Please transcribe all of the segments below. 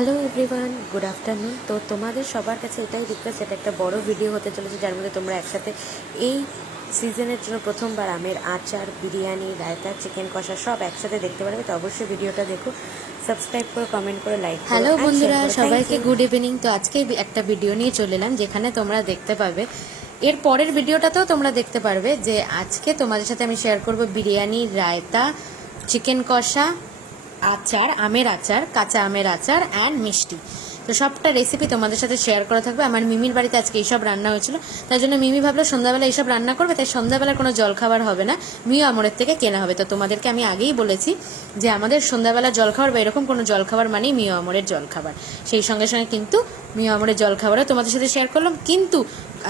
Hello everyone, good afternoon. তো তোমাদের সবার কাছে এটাই রিকোয়েস্ট, এটা একটা বড় ভিডিও হতে চলেছে যার মধ্যে তোমরা একসাথে এই সিজনের জন্য প্রথমবার আমের আচার, বিরিয়ানি, রায়তা, চিকেন কষা সব একসাথে দেখতে পারবে। তো অবশ্যই ভিডিওটা দেখো, সাবস্ক্রাইব করো, কমেন্ট করো, লাইক করো। হ্যালো বন্ধুরা, সবাইকে গুড ইভিনিং। তো আজকে একটা ভিডিও নিয়ে চলে এলাম যেখানে তোমরা দেখতে পাবে, এর পরের ভিডিওটাতেও তোমরা দেখতে পারবে যে আজকে তোমাদের সাথে আমি শেয়ার করব বিরিয়ানি, রায়তা, চিকেন কষা, আচার, আমের আচার, কাঁচা আমের আচার অ্যান্ড মিষ্টি। তো সবটা রেসিপি তোমাদের সাথে শেয়ার করা থাকবে। আমার মিমির বাড়িতে আজকে এইসব রান্না হয়েছিল, তাই জন্য মিমি ভাবলো সন্ধ্যাবেলা এইসব রান্না করবে, তাই সন্ধ্যাবেলার কোনো জলখাবার হবে না, মিও আমরের থেকে কেনা হবে। তো তোমাদেরকে আমি আগেই বলেছি যে আমাদের সন্ধ্যাবেলা জলখাবার বা এরকম কোনো জলখাবার মানেই মিও আমরের জলখাবার। সেই সঙ্গে সঙ্গে কিন্তু মিও আমরের জলখাবারও তোমাদের সাথে শেয়ার করলাম, কিন্তু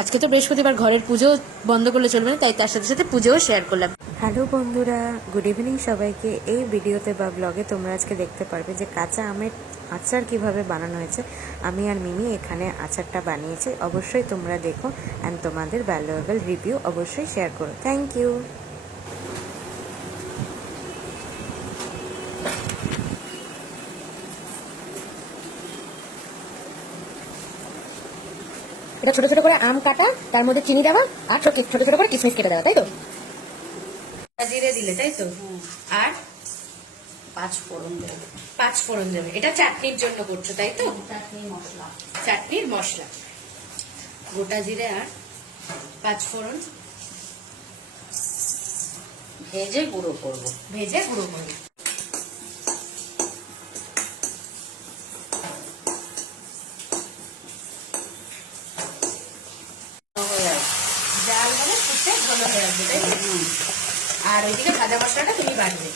আজকে তো বৃহস্পতিবার, ঘরের পুজো বন্ধ করলে চলবে না, তাই তার সাথে সাথে পুজোও শেয়ার করলাম। হ্যালো বন্ধুরা, গুড ইভিনিং সবাইকে। এই ভিডিওতে বা ব্লগে তোমরা আজকে দেখতে পারবে যে কাঁচা আমের আচার কিভাবে বানানো হয়েছে। আমি আর মিমি এখানে আচারটা বানিয়েছি, অবশ্যই তোমরা দেখো অ্যান্ড তোমাদের ভ্যালুয়েবল রিভিউ অবশ্যই শেয়ার করো। Thank you. এটা ছোট ছোট করে আম কাটা, তার মধ্যে চিনি দেওয়া আর ছোট ছোট করে কিশমিশ কেটে দেওয়া, তাই তো? জিরে দিলে, তাই তো? আর পাঁচ ফোড়ন দেবে। পাঁচ ফোড়ন দেবে। এটা চাটনির জন্য করছো, তাই তো? চাটনি মশলা। চাটনির মশলা, গোটা জিরে আর পাঁচ ফোড়ন ভেজে গুঁড়ো করবো। ভেজে গুঁড়ো করবে। জাল মানে ফুটে ভালো হয়ে আসবে, তাই তো? আর ওইদিকে ভাজা মশলাটা তুমি বাটবে।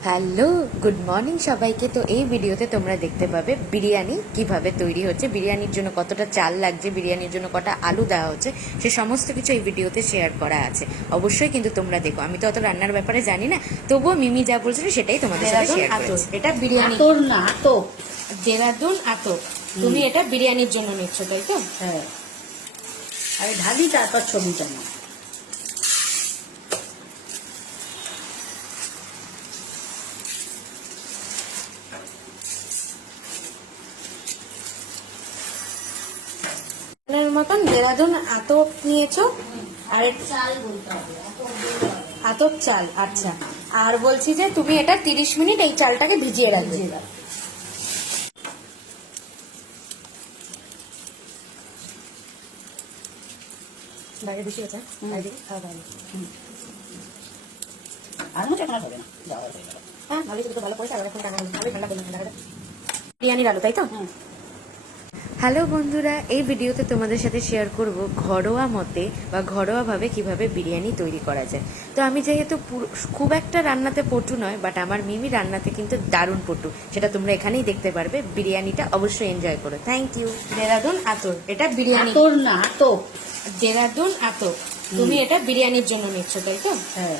হ্যালো, গুড মর্নিং সবাইকে। তো এই ভিডিওতে তোমরা দেখতে পাবে বিরিয়ানি কিভাবে তৈরি হচ্ছে, বিরিয়ানির জন্য কতটা চাল লাগছে, বিরিয়ানির জন্য কটা আলু দেওয়া হচ্ছে, সে সমস্ত কিছু এই ভিডিওতে শেয়ার করা আছে। অবশ্যই কিন্তু তোমরা দেখো। আমি তো অত রান্নার ব্যাপারে জানি না, তবুও মিমি যা বলছিল সেটাই তোমাদের সাথে শেয়ার করেছি। এটা বিরিয়ানি, তোর না তো দেরাদুন আতপ। তুমি এটা বিরিয়ানির জন্য নিচ্ছ, তাই তো? হ্যাঁ, আমি ঢালি তারপর ছবিটা না। মতন দেরাদুন আতপ নিয়েছো, আর চাল বলতে হবে, আতপ চাল। আচ্ছা, আর বলছি যে তুমি এটা 30 মিনিট এই চালটাকে ভিজিয়ে রাখবে। বাইরে বেশি আছে, খাওয়া দাওয়া আর মুছে এখন আর হবে না, যাওয়া হয়ে গেল। হ্যাঁ, ভালোই তো, ভালো পয়সা। আর এখন টানা ভালোই ঠান্ডা করলাম, বিরিয়ানির আলু, তাই তো? হ্যালো বন্ধুরা, এই ভিডিওতে তোমাদের সাথে শেয়ার করব ঘরোয়া মতে বা ঘরোয়াভাবে কিভাবে বিরিয়ানি তৈরি করা যায়। তো আমি যেহেতু খুব একটা রান্নাতে পটু নয়, বাট আমার মিমি রান্নাতে কিন্তু দারুণ পটু, সেটা তোমরা এখানেই দেখতে পারবে। বিরিয়ানিটা অবশ্যই এনজয় করো। Thank you. দেরাদুন আতর, এটা বিরিয়ানি। তোর না তো দেরাদুন আতর, তুমি এটা বিরিয়ানির জন্য নিচ্ছ, তাই তো? হ্যাঁ,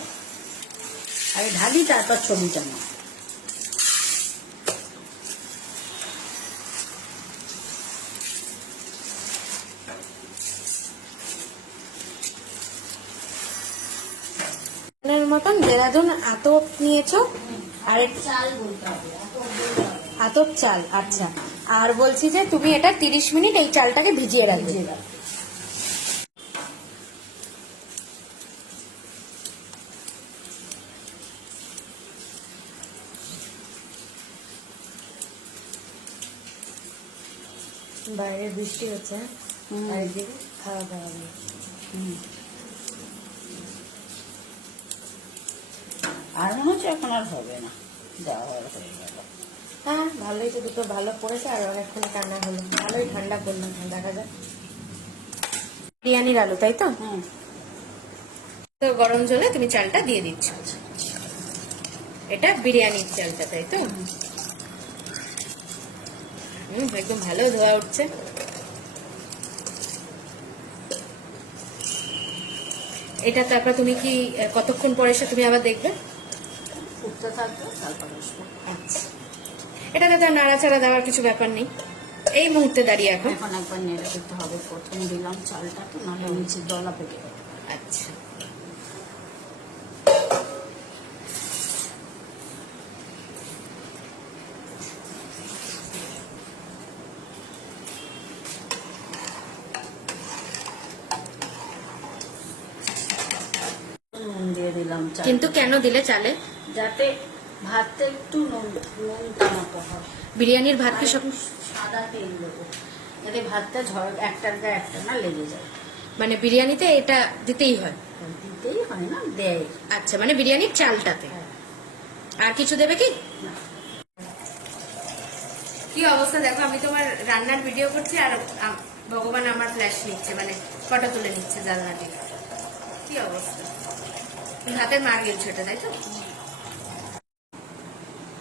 আমি ঢালি তারপর ছবিটা না। মতন দেরাদুন আতপ নিয়েছো, আর চাল বলতে হবে, আতপ চাল। আচ্ছা, আর বলছি যে তুমি এটা 30 মিনিট এই চালটাকে ভিজিয়ে রাখবে। বাইরে বৃষ্টি হচ্ছে, আর এদিকে খাওয়া দাওয়া নেই। আর মনে হচ্ছে এখন আর হবে না, যাওয়া হয়ে গেল। হ্যাঁ, ভালোই তো, দুটো ভালো পড়েছে আর অনেকক্ষণ টানা হলো, ভালোই ঠান্ডা করলো। দেখা যায় বিরিয়ানির আলু, তাই তো? তো গরম জলে তুমি চালটা দিয়ে দিচ্ছ। এটা বিরিয়ানির চালটা, তাই তো? একদম ভালো ধোয়া উঠছে। এটা তারপর তুমি কি কতক্ষণ পরে এসে তুমি আবার দেখবে? ফুটতে থাকবে, তারপর আসবো। আচ্ছা, এটাতে তো নাড়াচাড়া দেওয়ার কিছু ব্যাপার নেই এই মুহূর্তে দাঁড়িয়ে এখন। এখন একবার নেড়ে দিতে হবে, প্রথম দিলাম চালটা তো, নাহলে নিচে দলা পেকে যাবে। আচ্ছা, নুন দিয়ে দিলাম চাল, কিন্তু কেন দিলে চালে? যাতে ভাতটা একটু নুন টানাতে হয়। বিরিয়ানির ভাত কি সব সাদা তেল দেবো, যাতে ভাতটা ঝড় একটার গায়ে একটা না লেগে যায়। মানে বিরিয়ানিতে এটা দিতেই হয়? দিতেই হয় না, দেয়। আচ্ছা, মানে বিরিয়ানির চালটাতে। হ্যাঁ। আর কিছু দেবে কি? না। কি অবস্থা দেখো, আমি তোমার রান্নার ভিডিও করছি আর ভগবান আমার ফ্ল্যাশ নিচ্ছে, মানে ফটো তুলে নিচ্ছে জানলা দিয়ে। কি অবস্থা! তুমি হাতের মার গেলছো এটা, তাই তো?